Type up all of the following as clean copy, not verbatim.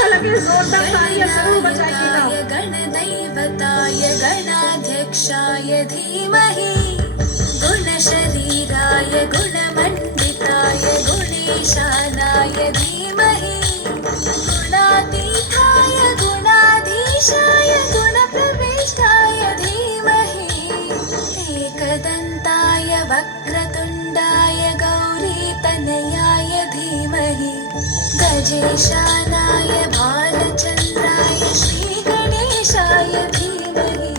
कैसा लगे जोरदार तालियां जरूर बजाइएगा। गणदैवताय गणाध्यक्षाय धीमहि गुणशरीराय गुणमण्डिताय गुणेशानाय धीमहि गुणातीताय गुणाधीशाय गुणप्रविष्टाय धीमहि एकदन्ताय वक्रतुण्डाय गौरीतनयाय धीमहि गजेशानाय भालचन्द्राय श्रीगणेशाय धीमहि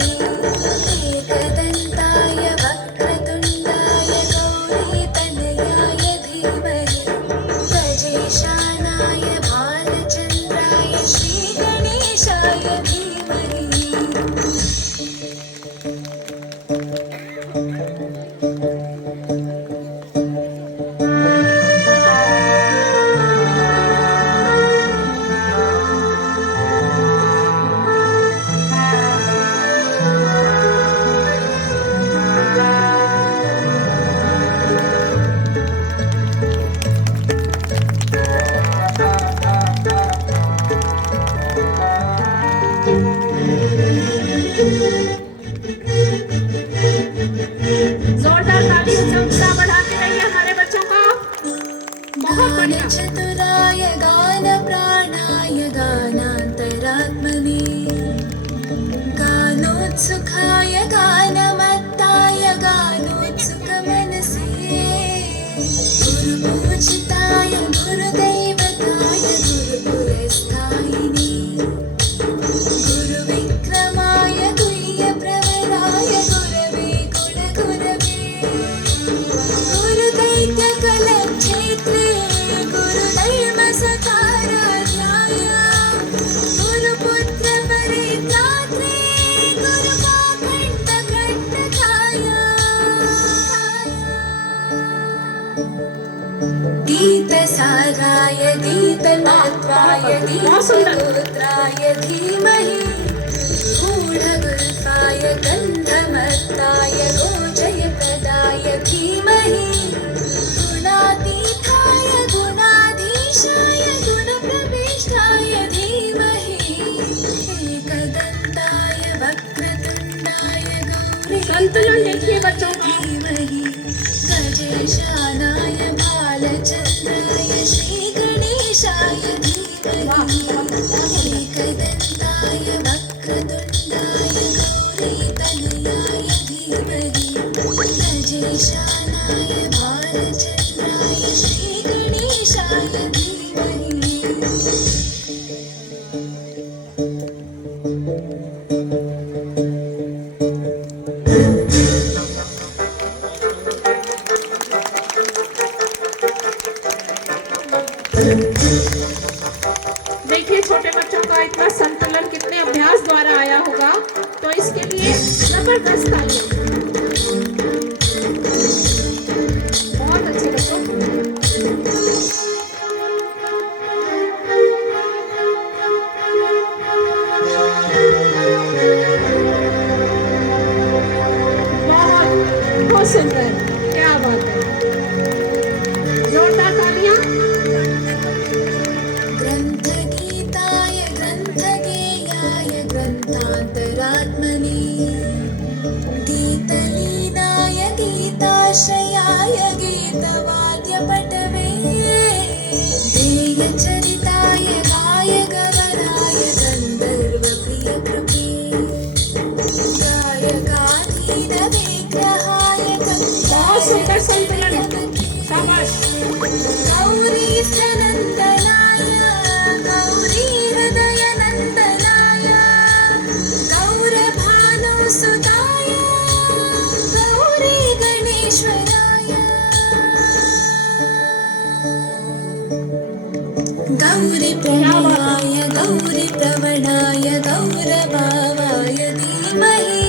एकदन्ताय वक्रतुण्डाय गौरीतनयाय धीमहि गजेशानाय भालचन्द्राय श्रीगणेशाय धीमहि। जोरदार तालियों से उत्साह बढ़ाते रहिए हमारे बच्चों का। बहुत बढ़िया। चतुराय गान प्राणाय गानान्तरात्मने गानोत्सुकाय गानमत्ताय गानोत्सुकमनसे गुरुपूजिताय गुरुदैवताय गुरुकुलस्थायिने गुरुविक्रमाय गुह्यप्रवराय गुरवे गुणगुरवे गुरुदैत्यकलक्षेत्रे गुरुधर्मसकाराध्याय गुरुपुत्रपरित्रात्रे गुरुपाखण्डकण्टकाय गीतसाराय गीततत्त्वाय गीतगोत्राय धीमहि गूढगुल्फाय गन्धमत्ताय गोजयप्रदाय धीमहि गुणातीताय गुणाधीशाय गुणप्रविष्टाय धीमहि एकदन्ताय वक्रतुण्डाय संतुलन देखिए बच्चों का। धीमहि गजेशानाय भालचन्द्राय श्रीगणेशाय धीमहि एकदन्ताय वक्रतुण्डाय गौरीतनयाय धीमहि गजेशानाय भालचन्द्राय श्रीगणेशाय धीमहि। देखिए छोटे बच्चों का इतना संतुलन कितने अभ्यास द्वारा आया होगा, तो इसके लिए जबरदस्त तालियां। बहुत अच्छे बच्चों। बहुत सुंदर, क्या बात है। जोरदार तालियां। ग्रन्थगीताय ग्रन्थगेयाय ग्रन्थान्तरात्मने गीतलीनाय गीताश्रयाय गीतवाद्यपटवे ध्येयचरिताय गायगवराय गन्धर्वप्रियकृते गायकाधीनविग्रहाय बहुत सुंदर संतुलन। शाबाश। गौरीस्तनन्दनाय गौरीहृदयनन्दनाय गौरभानुसुताय गौरीगणेश्वराय गौरीप्रणयाय गौरीप्रवणाय गौरभावाय धीमहि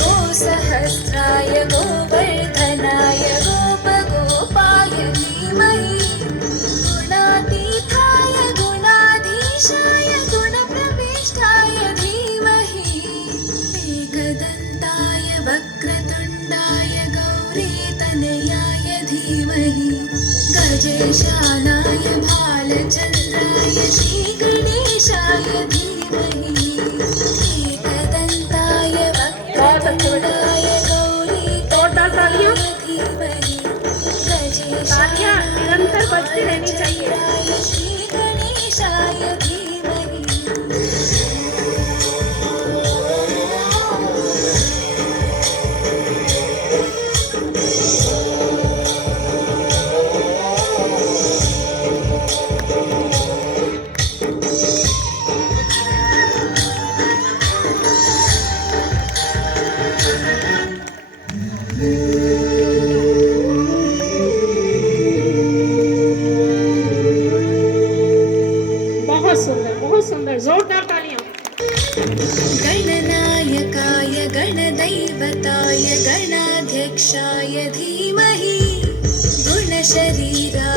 गोसहस्राय गोवर्धनाय गोपगोपाय धीमहि गुणातीताय गुणाधीशाय गुणप्रविष्टाय धीमहि एकदन्ताय वक्रतुण्डाय गौरीतनयाय धीमहि गजेशानाय भालचन्द्राय श्रीगणेशाय तालियां निरंतर बजती रहनी चाहिए। श्री गणेशाय धीमहि। बहुत सुंदर, जोरदार तालियां। गणनायकाय गणदैवताय गणाध्यक्षाय धीमहि। गुणशरीराय